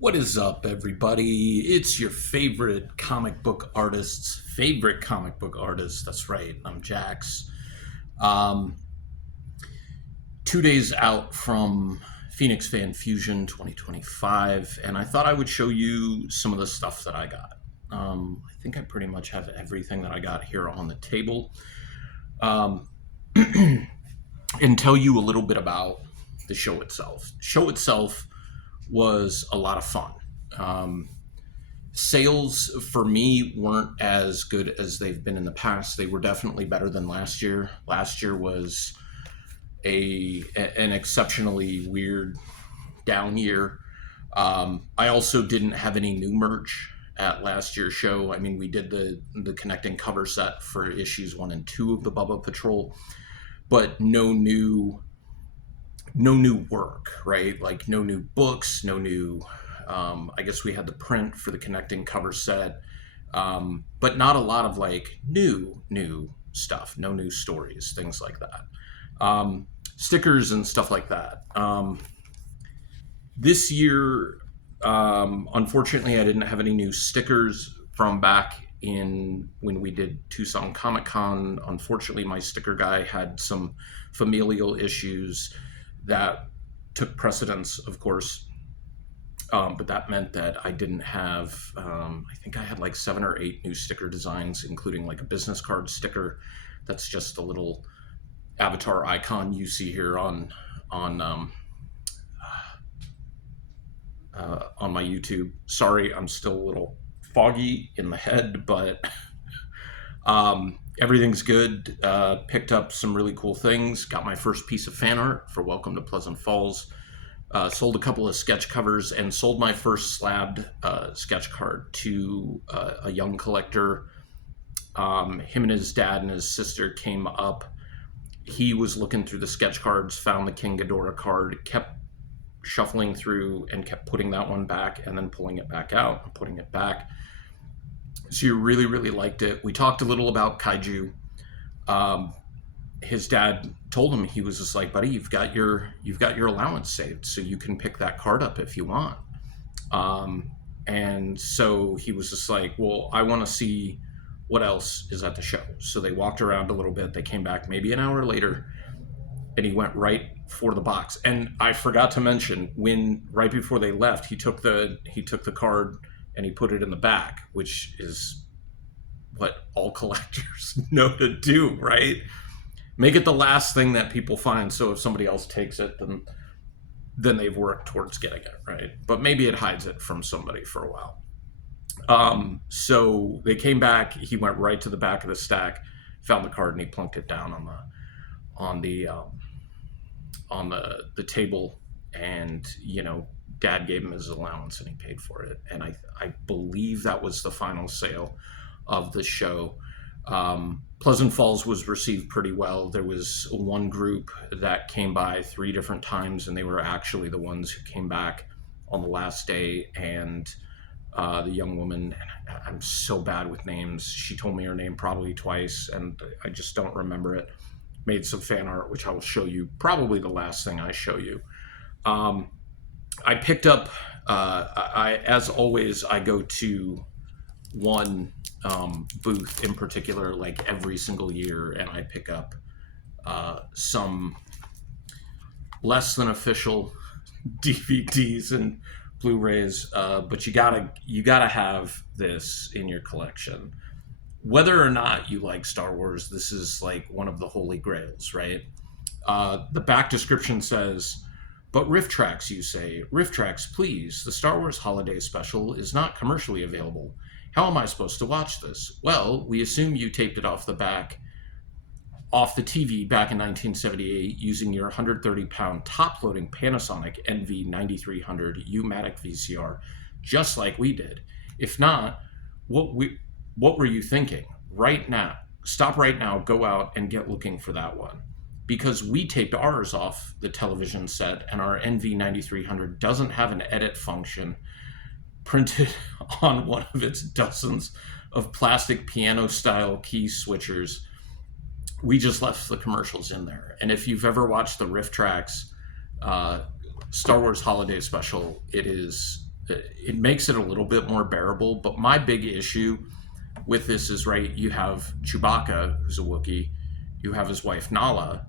What is up, everybody? It's your favorite comic book artist's favorite comic book artist. That's right, I'm Jax. Um, 2 days out from Phoenix Fan Fusion 2025, and I thought I would show you some of the stuff that I got. I think I pretty much have everything that I got here on the table, um, and tell you a little bit about the show itself. The show itself was a lot of fun. Sales for me weren't as good as they've been in the past. They were definitely better than last year. Last year was an exceptionally weird down year. I also didn't have any new merch at last year's show. I mean, we did the connecting cover set for issues 1 and 2 of the Bubba Patrol, but no new work, right? Like no new books, no new, I guess we had the print for the connecting cover set, but not a lot of like new stuff, no new stories, things like that. Stickers and stuff like that. This year, unfortunately, I didn't have any new stickers from back in when we did Tucson Comic Con. Unfortunately, my sticker guy had some familial issues that took precedence, of course, but that meant that I didn't have, I think I had like 7 or 8 new sticker designs, including like a business card sticker that's just a little avatar icon you see here on my YouTube. Sorry, I'm still a little foggy in the head, but everything's good. Picked up some really cool things. Got my first piece of fan art for Welcome to Pleasant Falls. Sold a couple of sketch covers and sold my first slabbed sketch card to a young collector. Him and his dad and his sister came up. He was looking through the sketch cards, found the King Ghidorah card, kept shuffling through and kept putting that one back and then pulling it back out and putting it back. So you really liked it. We talked a little about kaiju. His dad told him, he was just like, buddy, you've got your allowance saved, so you can pick that card up if you want. And so he was just like, well, I want to see what else is at the show. So they walked around a little bit. They came back maybe an hour later, and he went right for the box. And I forgot to mention, when right before they left, he took the card and he put it in the back, which is what all collectors know to do, right? Make it the last thing that people find, so if somebody else takes it, then they've worked towards getting it, right? But maybe it hides it from somebody for a while. So they came back. He went right to the back of the stack, found the card, and he plunked it down on the table. And Dad gave him his allowance, and he paid for it. And I believe that was the final sale of the show. Pleasant Falls was received pretty well. There was one group that came by 3 different times, and they were actually the ones who came back on the last day. And the young woman, I'm so bad with names, she told me her name probably twice, and I just don't remember it, made some fan art, which I will show you, probably the last thing I show you. I picked up, as always, I go to one booth in particular, like every single year, and I pick up some less than official DVDs and Blu-rays, but you gotta have this in your collection. Whether or not you like Star Wars, this is like one of the holy grails, right? The back description says, but Riff Tracks, you say. Riff Tracks, please. The Star Wars Holiday Special is not commercially available. How am I supposed to watch this? Well, we assume you taped it off the TV back in 1978 using your 130-pound top-loading Panasonic NV9300 U-Matic VCR, just like we did. If not, what were you thinking? Right now. Stop right now, go out and get looking for that one. Because we taped ours off the television set, and our NV9300 doesn't have an edit function printed on one of its dozens of plastic piano-style key switchers. We just left the commercials in there. And if you've ever watched the Riff Tracks Star Wars Holiday Special, it is it makes it a little bit more bearable. But my big issue with this is, right, you have Chewbacca, who's a Wookiee, you have his wife Nala,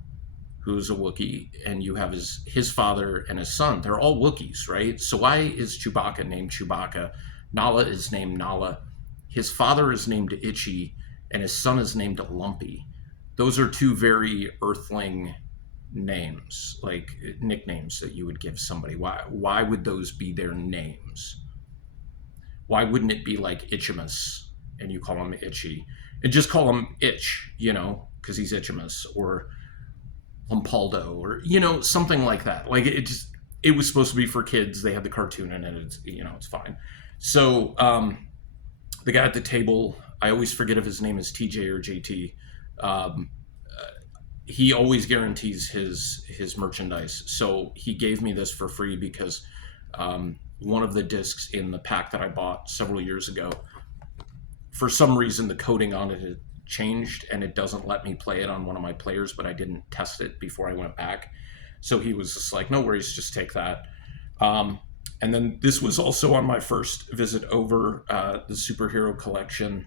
who's a Wookiee, and you have his father and his son. They're all Wookiees, right? So why is Chewbacca named Chewbacca? Nala is named Nala. His father is named Itchy, and his son is named Lumpy. Those are two very Earthling names, like nicknames that you would give somebody. Why would those be their names? Why wouldn't it be like Itchimus and you call him Itchy? And just call him Itch, because he's Itchimus, or Lumpaldo, or something like that. Like it was supposed to be for kids. They had the cartoon in it. It's fine. So the guy at the table, I always forget if his name is TJ or JT. He always guarantees his merchandise. So he gave me this for free because one of the discs in the pack that I bought several years ago, for some reason the coding on it had changed and it doesn't let me play it on one of my players, but I didn't test it before I went back. So he was just like, no worries, just take that. And then this was also on my first visit over, the superhero collection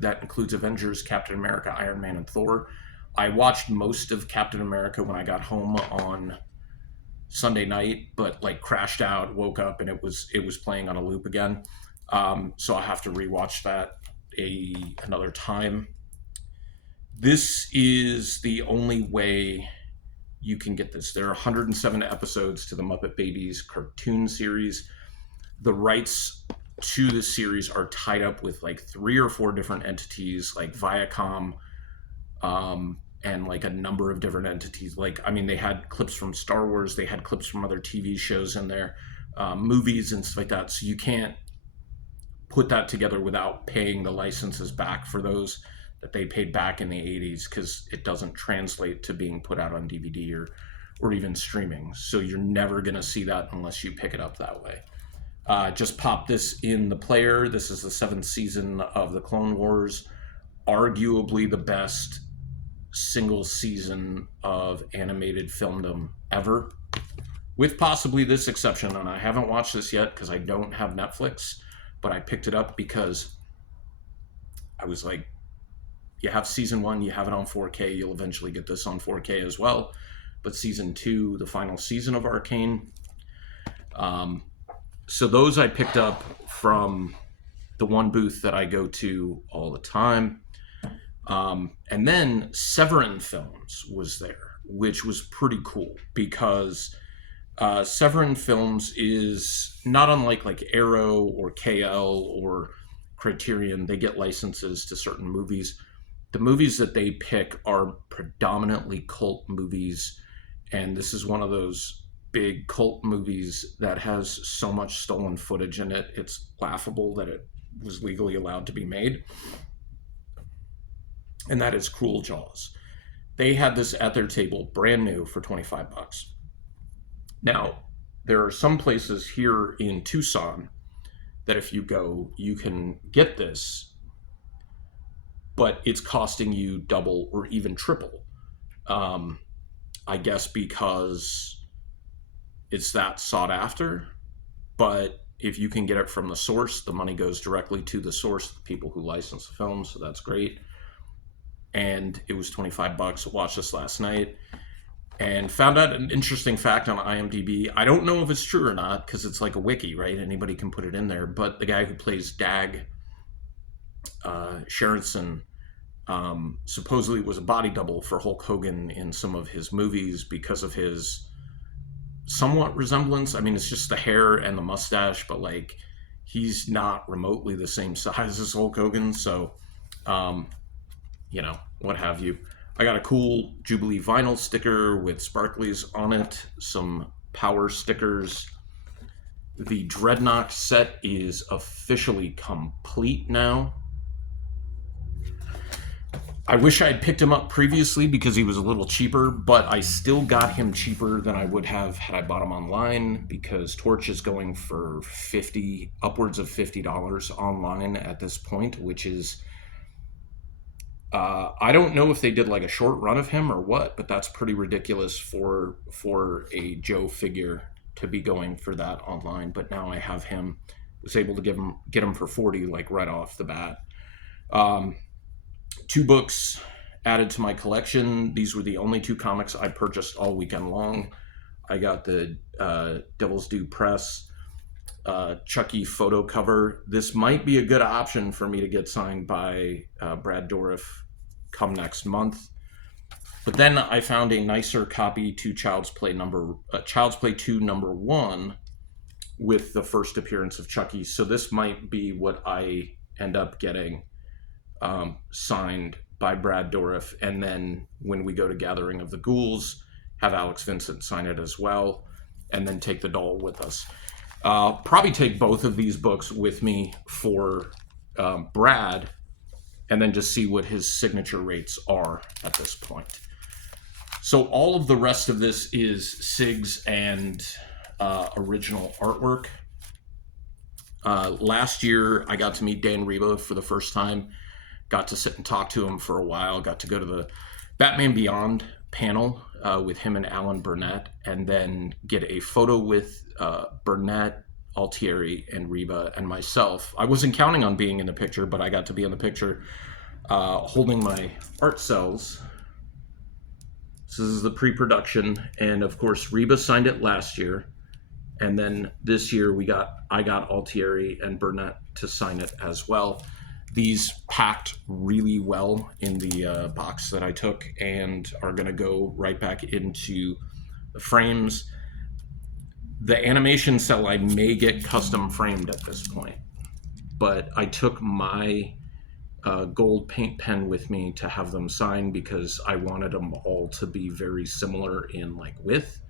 that includes Avengers, Captain America, Iron Man, and Thor. I watched most of Captain America when I got home on Sunday night, but like crashed out, woke up, and it was playing on a loop again. So I have to rewatch that another time. This is the only way you can get this. There are 107 episodes to the Muppet Babies cartoon series. The rights to the series are tied up with like 3 or 4 different entities, like Viacom, and like a number of different entities. Like, I mean, they had clips from Star Wars, they had clips from other TV shows in there, movies and stuff like that. So you can't put that together without paying the licenses back for those that they paid back in the 80s, because it doesn't translate to being put out on DVD or even streaming. So you're never going to see that unless you pick it up that way. Just pop this in the player. This is the 7th season of the Clone Wars, arguably the best single season of animated filmdom ever, with possibly this exception. And I haven't watched this yet because I don't have Netflix, but I picked it up because I was like, you have season 1, you have it on 4K, you'll eventually get this on 4K as well. But season 2, the final season of Arcane, so those I picked up from the one booth that I go to all the time. And then Severin Films was there, which was pretty cool because Severin Films is not unlike like Arrow or KL or Criterion. They get licenses to certain movies. The movies that they pick are predominantly cult movies, and this is one of those big cult movies that has so much stolen footage in it, it's laughable that it was legally allowed to be made. And that is Cruel Jaws. They had this at their table, brand new, for $25. Now, there are some places here in Tucson that if you go, you can get this, but it's costing you double or even triple. I guess because it's that sought after. But if you can get it from the source, the money goes directly to the source, the people who license the film, so that's great. And it was $25. I watched this last night and found out an interesting fact on IMDb. I don't know if it's true or not because it's like a wiki, right? Anybody can put it in there. But the guy who plays Dag, Sharonson, supposedly was a body double for Hulk Hogan in some of his movies because of his somewhat resemblance. I mean, it's just the hair and the mustache, but like he's not remotely the same size as Hulk Hogan. So, what have you. I got a cool Jubilee vinyl sticker with sparklies on it, some power stickers. The Dreadnought set is officially complete now. I wish I had picked him up previously because he was a little cheaper, but I still got him cheaper than I would have had I bought him online, because Torch is going for upwards of $50 online at this point, which is, I don't know if they did like a short run of him or what, but that's pretty ridiculous for a Joe figure. to be going for that online, but now I have him. Was able to get him for 40 like right off the bat. Um, 2 books added to my collection. These were the only 2 comics I purchased all weekend long. I got the Devil's Due Press Chucky photo cover. This might be a good option for me to get signed by Brad Dourif come next month. But then I found a nicer copy to Child's Play 2 #1 with the first appearance of Chucky. So this might be what I end up getting signed by Brad Dourif, and then when we go to Gathering of the Ghouls, have Alex Vincent sign it as well, and then take the doll with us. Probably take both of these books with me for Brad, and then just see what his signature rates are at this point. So all of the rest of this is SIGs and original artwork. Last year, I got to meet Dan Reba for the first time. Got to sit and talk to him for a while. Got to go to the Batman Beyond panel with him and Alan Burnett, and then get a photo with Burnett, Altieri, and Reba, and myself. I wasn't counting on being in the picture, but I got to be in the picture holding my art cells. So this is the pre-production, and of course Reba signed it last year, and then this year I got Altieri and Burnett to sign it as well. These packed really well in the box that I took and are going to go right back into the frames. The animation cell I may get custom framed at this point, but I took my gold paint pen with me to have them signed because I wanted them all to be very similar in like width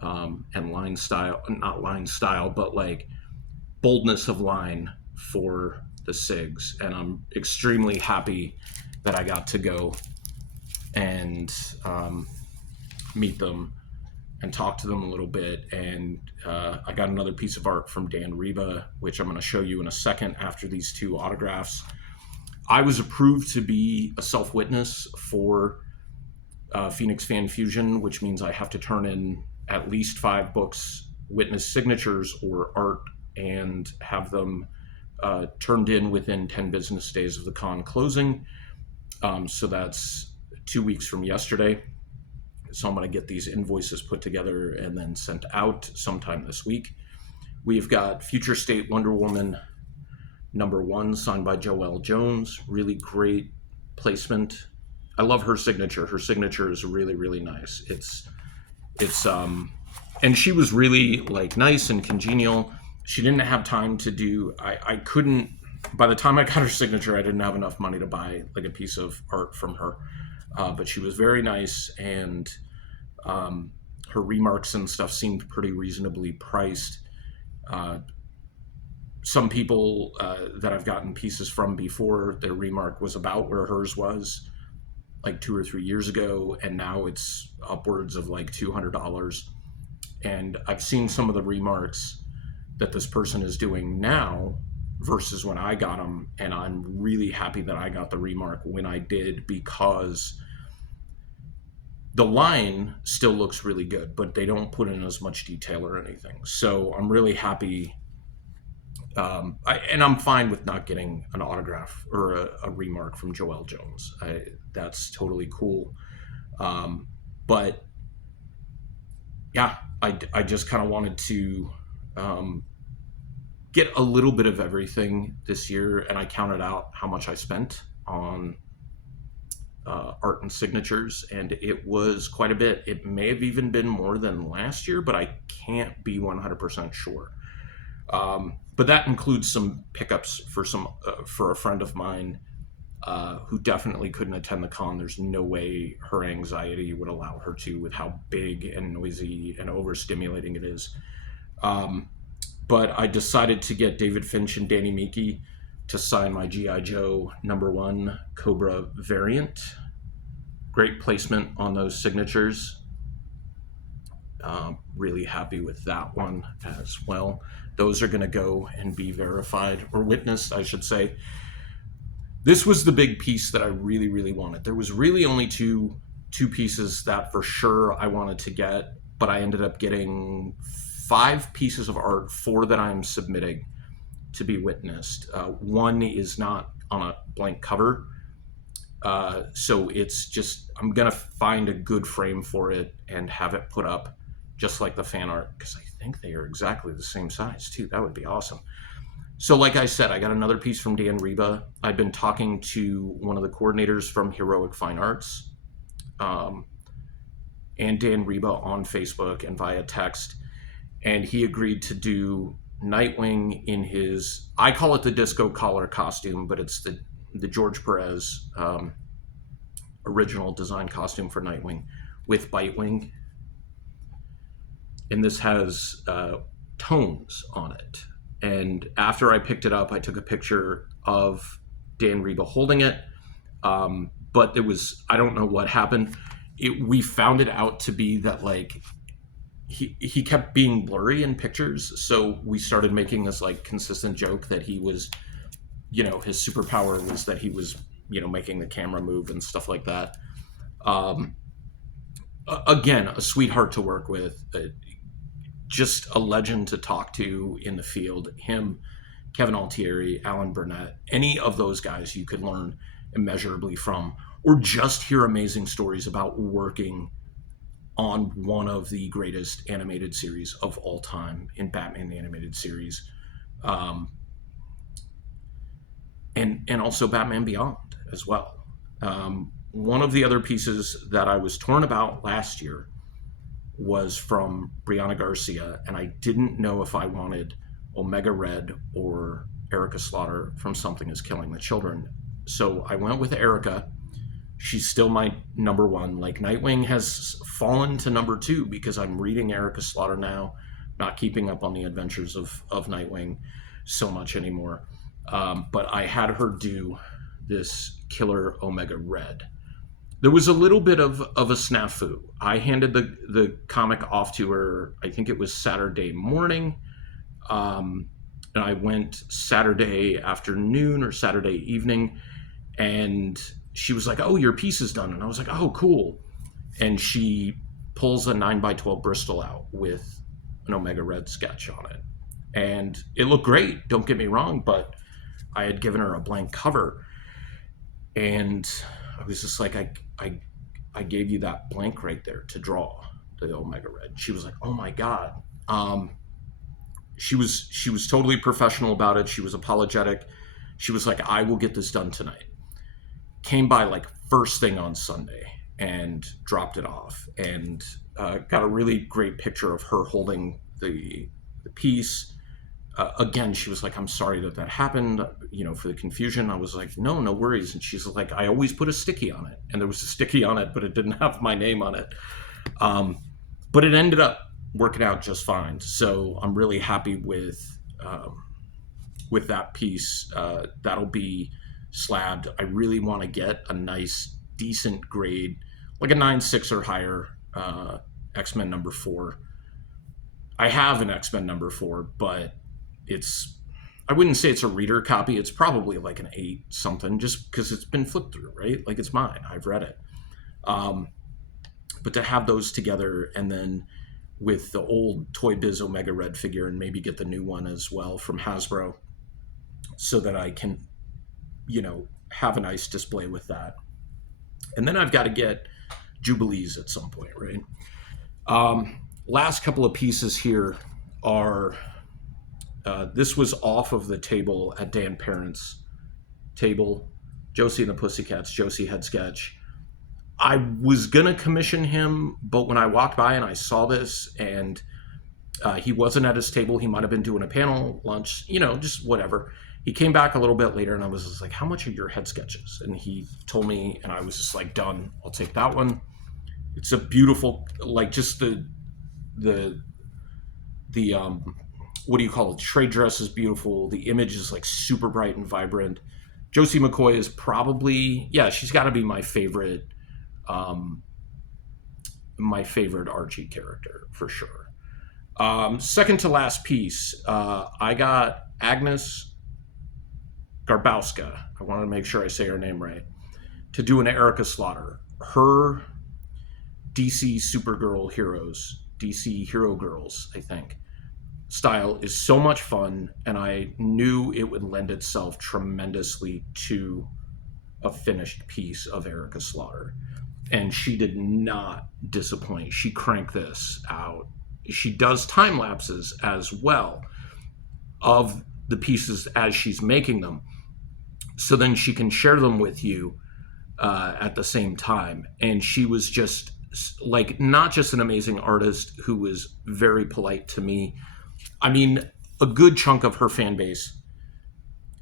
and line style, not line style, but like boldness of line for the SIGs. And I'm extremely happy that I got to go and meet them and talk to them a little bit. And I got another piece of art from Dan Reba, which I'm going to show you in a second after these 2 autographs. I was approved to be a self-witness for Phoenix Fan Fusion, which means I have to turn in at least 5 books, witness signatures or art, and have them turned in within 10 business days of the con closing. So that's 2 weeks from yesterday. So I'm going to get these invoices put together and then sent out sometime this week. We've got Future State Wonder Woman #1 signed by Joelle Jones. Really great placement. I love her signature. Her signature is really, really nice. It's and she was really like nice and congenial. She didn't have time to do, I couldn't, by the time I got her signature, I didn't have enough money to buy like a piece of art from her. But she was very nice, and her remarks and stuff seemed pretty reasonably priced. Some people that I've gotten pieces from before, their remark was about where hers was like 2 or 3 years ago, and now it's upwards of like $200. And I've seen some of the remarks that this person is doing now versus when I got them, and I'm really happy that I got the remark when I did, because the line still looks really good, but they don't put in as much detail or anything. So I'm really happy. And I'm fine with not getting an autograph or a remark from Joelle Jones. That's totally cool. But yeah, I just kind of wanted to get a little bit of everything this year, and I counted out how much I spent on art and signatures, and it was quite a bit. It may have even been more than last year, but I can't be 100% sure. But that includes some pickups for a friend of mine who definitely couldn't attend the con. There's no way her anxiety would allow her to, with how big and noisy and overstimulating it is. But I decided to get David Finch and Danny Miki to sign my G.I. Joe #1 Cobra variant. Great placement on those signatures. Really happy with that one as well. Those are going to go and be verified, or witnessed, I should say. This was the big piece that I really, really wanted. There was really only two pieces that for sure I wanted to get, but I ended up getting 5 pieces of art, 4 that I'm submitting to be witnessed. One is not on a blank cover. So it's just, I'm going to find a good frame for it and have it put up just like the fan art, because I think they are exactly the same size too. That would be awesome. So like I said, I got another piece from Dan Reba. I've been talking to one of the coordinators from Heroic Fine Arts, and Dan Reba on Facebook and via text. And he agreed to do Nightwing in his, I call it the disco collar costume, but it's the George Perez original design costume for Nightwing with Bitewing. And this has tones on it. And after I picked it up, I took a picture of Dan Reba holding it. But it was, I don't know what happened. We found it out to be that like he kept being blurry in pictures. So we started making this like consistent joke that he was, his superpower was that he was, making the camera move and stuff like that. Again, a sweetheart to work with. Just a legend to talk to in the field. Him, Kevin Altieri, Alan Burnett, any of those guys you could learn immeasurably from, or just hear amazing stories about working on one of the greatest animated series of all time in Batman the Animated Series. And also Batman Beyond as well. One of the other pieces that I was torn about last year was from Brianna Garcia, and I didn't know if I wanted Omega Red or Erica Slaughter from Something is Killing the Children. So I went with Erica. She's still my number one. Like, Nightwing has fallen to number 2 because I'm reading Erica Slaughter now, not keeping up on the adventures of Nightwing so much anymore. But I had her do this killer Omega Red. There was a little bit of a snafu. I handed the comic off to her, I think it was Saturday morning. And I went Saturday afternoon or Saturday evening, and she was like, "Oh, your piece is done." And I was like, "Oh, cool." And she pulls a 9x12 Bristol out with an Omega Red sketch on it. And it looked great, don't get me wrong, but I had given her a blank cover. And I was just like, I gave you that blank right there to draw the Omega Red. She was like, "Oh my God." She was totally professional about it. She was apologetic. She was like, "I will get this done tonight." Came by like first thing on Sunday and dropped it off, and got a really great picture of her holding the piece. Again, she was like, "I'm sorry that happened, for the confusion." I was like, no worries. And she's like, "I always put a sticky on it." And there was a sticky on it, but it didn't have my name on it. But it ended up working out just fine. So I'm really happy with that piece. That'll be slabbed. I really want to get a nice, decent grade, like a 9.6 or higher X-Men number 4. I have an X-Men number 4, but I wouldn't say it's a reader copy. It's probably like an 8 something, just because it's been flipped through, right? Like, it's mine. I've read it. But to have those together, and then with the old Toy Biz Omega Red figure, and maybe get the new one as well from Hasbro, so that I can, have a nice display with that. And then I've got to get Jubilees at some point, right? Last couple of pieces here are... this was off of the table at Dan Parent's table. Josie and the Pussycats, Josie head sketch. I was going to commission him, but when I walked by and I saw this, and he wasn't at his table, he might have been doing a panel lunch, just whatever. He came back a little bit later, and I was just like, "How much are your head sketches?" And he told me, and I was just like, "Done. I'll take that one." It's a beautiful, like, just the what do you call it? Trade dress is beautiful. The image is like super bright and vibrant. Josie McCoy is probably, she's got to be my favorite Archie character for sure. Second to last piece, I got Agnes Garbowska. I want to make sure I say her name right, to do an Erica Slaughter. Her DC Supergirl heroes, DC Hero Girls, I think. style is so much fun, and I knew it would lend itself tremendously to a finished piece of Erica Slaughter. And she did not disappoint. She cranked this out. She does time lapses as well of the pieces as she's making them. So then she can share them with you at the same time. And she was just like not just an amazing artist who was very polite to me. I mean, a good chunk of her fan base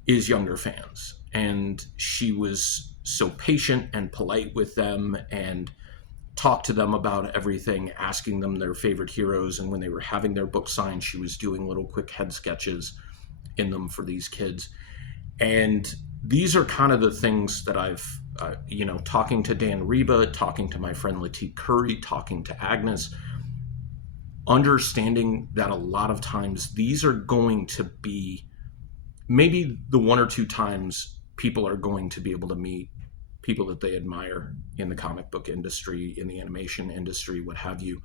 is younger fans. And she was so patient and polite with them and talked to them about everything, asking them their favorite heroes. And when they were having their book signed, she was doing little quick head sketches in them for these kids. And these are kind of the things that I've, talking to Dan Reba, talking to my friend Latique Curry, talking to Agnes, understanding that a lot of times these are going to be maybe the one or two times people are going to be able to meet people that they admire in the comic book industry, in the animation industry, what have you.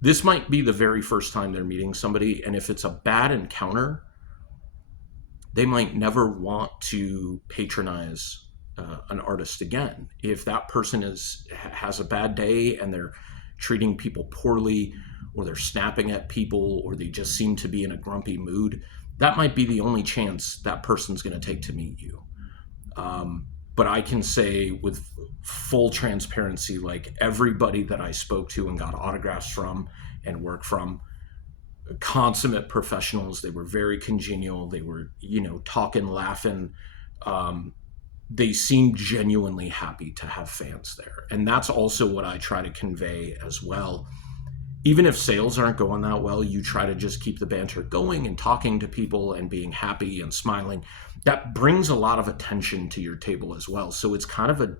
This might be the very first time they're meeting somebody, and if it's a bad encounter, they might never want to patronize an artist again. If that person has a bad day and they're treating people poorly, or they're snapping at people, or they just seem to be in a grumpy mood, that might be the only chance that person's going to take to meet you. But I can say with full transparency, like everybody that I spoke to and got autographs from and work from, consummate professionals. They were very congenial. They were, talking, laughing. They seemed genuinely happy to have fans there. And that's also what I try to convey as well. Even if sales aren't going that well, you try to just keep the banter going and talking to people and being happy and smiling. That brings a lot of attention to your table as well. So it's kind of a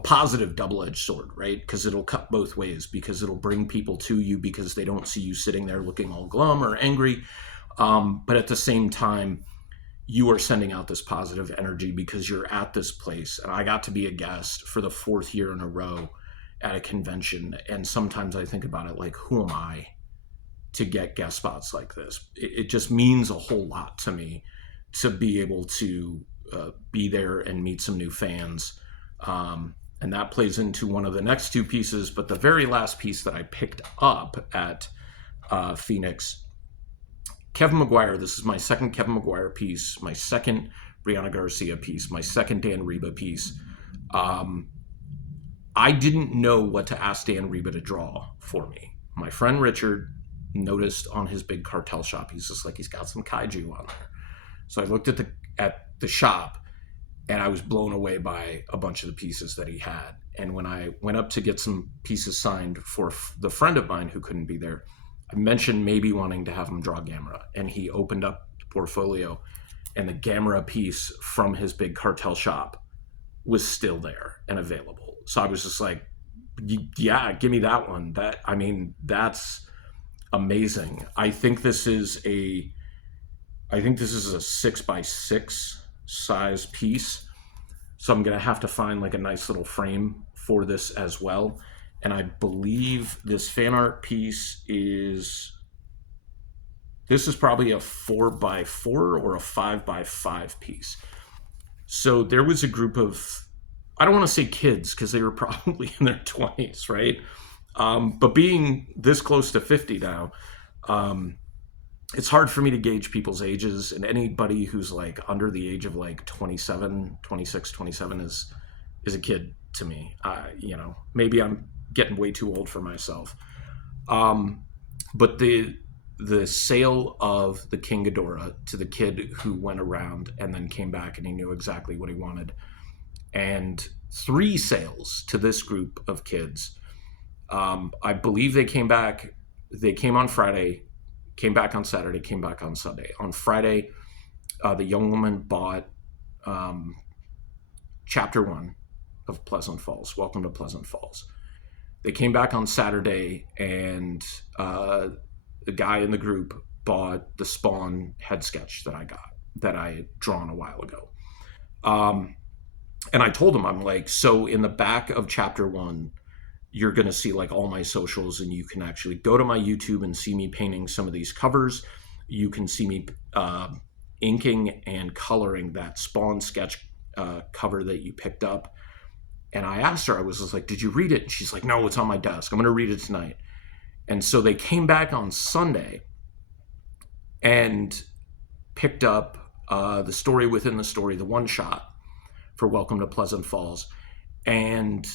positive double-edged sword, right? Because it'll cut both ways, because it'll bring people to you because they don't see you sitting there looking all glum or angry. But at the same time, you are sending out this positive energy because you're at this place. And I got to be a guest for the 4th year in a row at a convention. And sometimes I think about it like, who am I to get guest spots like this? It just means a whole lot to me to be able to be there and meet some new fans. And that plays into one of the next two pieces. But the very last piece that I picked up at Phoenix, Kevin Maguire. This is my second Kevin Maguire piece, my second Brianna Garcia piece, my second Dan Reba piece. I didn't know what to ask Dan Reba to draw for me. My friend Richard noticed on his big cartel shop, he's just like, he's got some kaiju on there. So I looked at the shop, and I was blown away by a bunch of the pieces that he had. And when I went up to get some pieces signed for the friend of mine who couldn't be there, I mentioned maybe wanting to have him draw Gamera. And he opened up the portfolio, and the Gamera piece from his big cartel shop was still there and available. So I was just like, yeah, give me that one. That's amazing. I think this is a 6x6 size piece. So I'm going to have to find like a nice little frame for this as well. And I believe this fan art piece is probably a 4x4 or a 5x5 piece. So there was a group of, I don't want to say kids because they were probably in their 20s, right? But being this close to 50 now, it's hard for me to gauge people's ages, and anybody who's like under the age of like 27, 26, 27 is a kid to me. Maybe I'm getting way too old for myself. But the sale of the King Ghidorah to the kid who went around and then came back and he knew exactly what he wanted, and 3 sales to this group of kids. I believe they came back. They came on Friday, came back on Saturday, came back on Sunday. On Friday, the young woman bought Chapter 1 of Pleasant Falls, Welcome to Pleasant Falls. They came back on Saturday, and the guy in the group bought the Spawn head sketch that I had drawn a while ago. And I told him, I'm like, so in the back of Chapter 1, you're going to see like all my socials, and you can actually go to my YouTube and see me painting some of these covers. You can see me inking and coloring that Spawn sketch cover that you picked up. And I asked her, I was just like, did you read it? And she's like, no, it's on my desk. I'm going to read it tonight. And so they came back on Sunday and picked up the story within the story, the one shot for Welcome to Pleasant Falls. And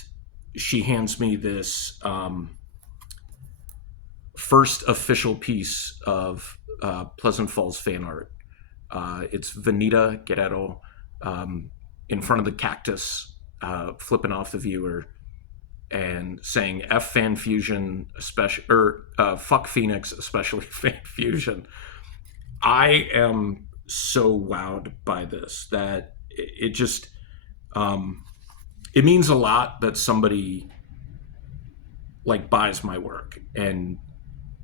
she hands me this first official piece of Pleasant Falls fan art. It's Vanita Guerrero in front of the cactus, flipping off the viewer and saying F Fan Fusion, especially, or fuck Phoenix, especially Fan Fusion. I am so wowed by this that it just it means a lot that somebody like buys my work and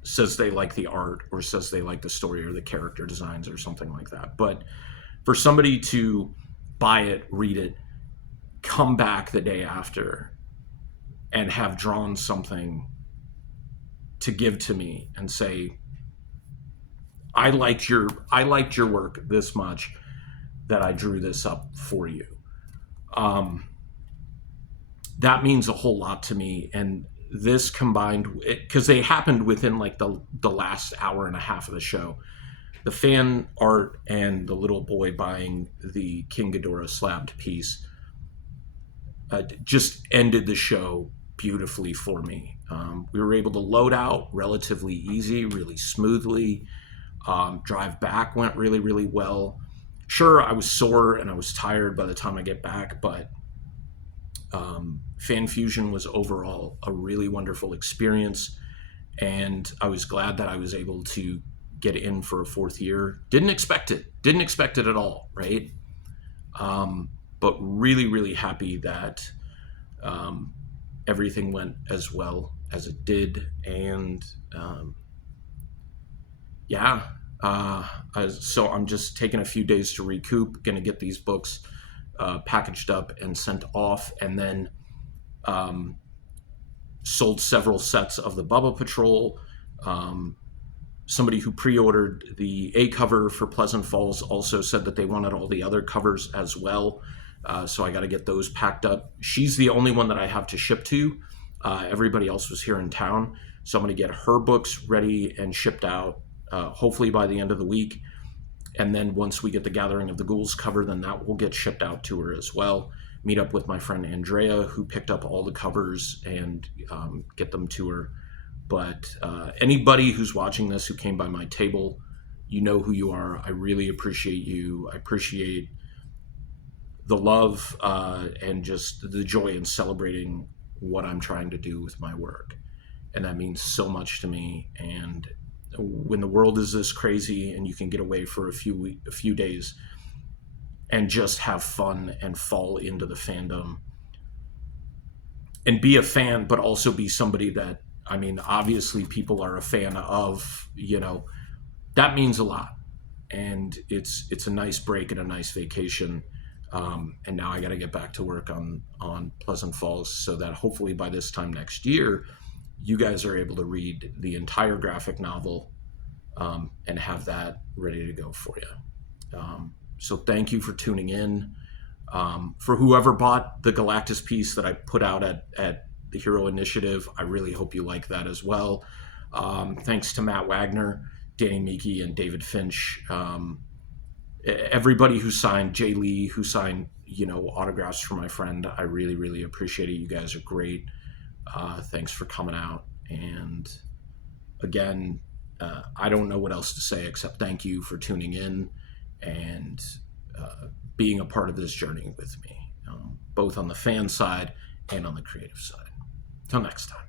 says they like the art or says they like the story or the character designs or something like that. But for somebody to buy it, read it, come back the day after and have drawn something to give to me and say, I liked your work this much that I drew this up for you. That means a whole lot to me. And this combined, because they happened within like the last hour and a half of the show, the fan art and the little boy buying the King Ghidorah slabbed piece just ended the show beautifully for me. We were able to load out relatively easy, really smoothly. Drive back went really, really well. Sure, I was sore and I was tired by the time I get back, but Fan Fusion was overall a really wonderful experience, and I was glad that I was able to get in for a fourth year. Didn't expect it at all, right? But really, really happy that everything went as well as it did, and so I'm just taking a few days to recoup, gonna get these books packaged up and sent off, and then sold several sets of the Bubba Patrol. Somebody who pre-ordered the A cover for Pleasant Falls also said that they wanted all the other covers as well. So I got to get those packed up. She's the only one that I have to ship to. Everybody else was here in town. So I'm going to get her books ready and shipped out, hopefully by the end of the week. And then once we get the Gathering of the Ghouls cover, then that will get shipped out to her as well. Meet up with my friend Andrea, who picked up all the covers, and get them to her. But anybody who's watching this who came by my table, you know who you are. I really appreciate you. I appreciate the love and just the joy in celebrating what I'm trying to do with my work. And that means so much to me. And when the world is this crazy and you can get away for a few days and just have fun and fall into the fandom and be a fan, but also be somebody that, I mean, obviously people are a fan of, that means a lot. And it's a nice break and a nice vacation. And now I got to get back to work on Pleasant Falls, so that hopefully by this time next year, you guys are able to read the entire graphic novel and have that ready to go for you. So thank you for tuning in. For whoever bought the Galactus piece that I put out at the Hero Initiative, I really hope you like that as well. Thanks to Matt Wagner, Danny Meeke, and David Finch. Everybody who signed, Jay Lee, who signed, autographs for my friend. I really, really appreciate it. You guys are great. Thanks for coming out. And again, I don't know what else to say except thank you for tuning in and being a part of this journey with me, both on the fan side and on the creative side. Till next time.